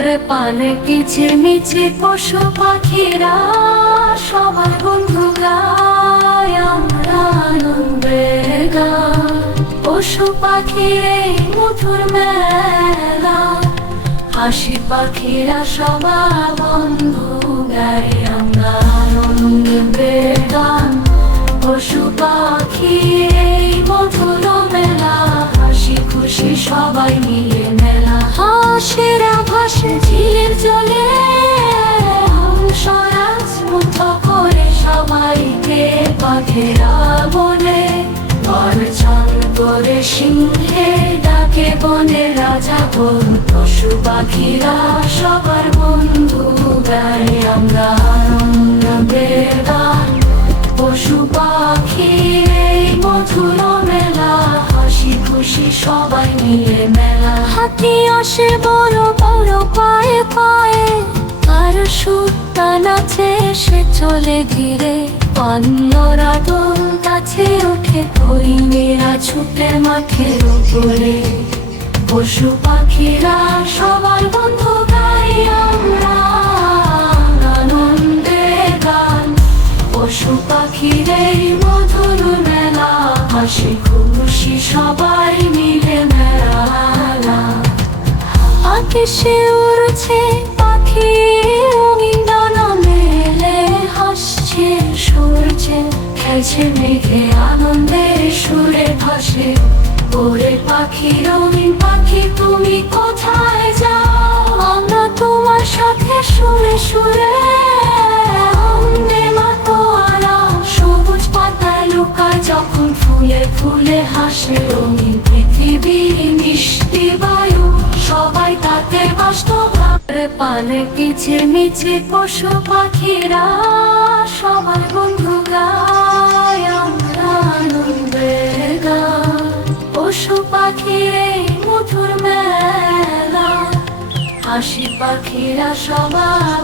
পানে কিচিরমিচির পশু পাখিরা সবাই বন্ধু গায় আমরা আনন্দের গান। পশু পাখির এই মধুর মেলা, হাসি পাখিরা সবাই বন্ধু গায় আমরা আনন্দের গান। পশু পাখির এই মধুর মেলা, হাসি খুশি সবাই মিলে মেলা। হাসিরা ভাসে ঝিলের জলে, হংসরাজ মুগ্ধ করে সবাইকে পাখিরা বনে। গর্জন করে সিংহে ডাকে বনে রাজা বন। পশু পাখিরা সবার বন্ধু গায় আমরা আনন্দের গান। পশু পাখির এই মধুর মেলা, হাসি খুশি সবাই মিলে মেলা। হাতি আসে বড় বড় পায়ে পায়ে, আর সুরটা নাচে সে চলে ধীরে। অন্যরা দোল গাছে ওঠে, হরিণেরা ছুটে মাঠের উপরে। পশু পাখিরা সবার বন্ধু গাই আমরা আনন্দের গান। পশু পাখির এই মধুর মেলা, হাসি খুশি সবাই মিলে মেলা। আকাশে উড়ছে পাখি রঙিন ডানা মেলে, হাসছে সূর্যে খেলছে মেঘে আনন্দের সুরে ভাসে। ওরে পাখি রঙিন পাখি তুমি কোথায় যাও, আমরা তোমার সাথে সুরে সুরে। সবুজ পাতায় লুকায় যখন ফুলে ফুলে হাসে রঙিন পৃথিবী। মিষ্টি বায়ু সবাই তাতে বাস্তব। পানে কিচিরমিচির পশু পাখিরা সবাই বন্ধু গায় আমরা আনন্দের গান। পশু পাখির এই মধুর মেলা, হাসি পাখিরা সবাই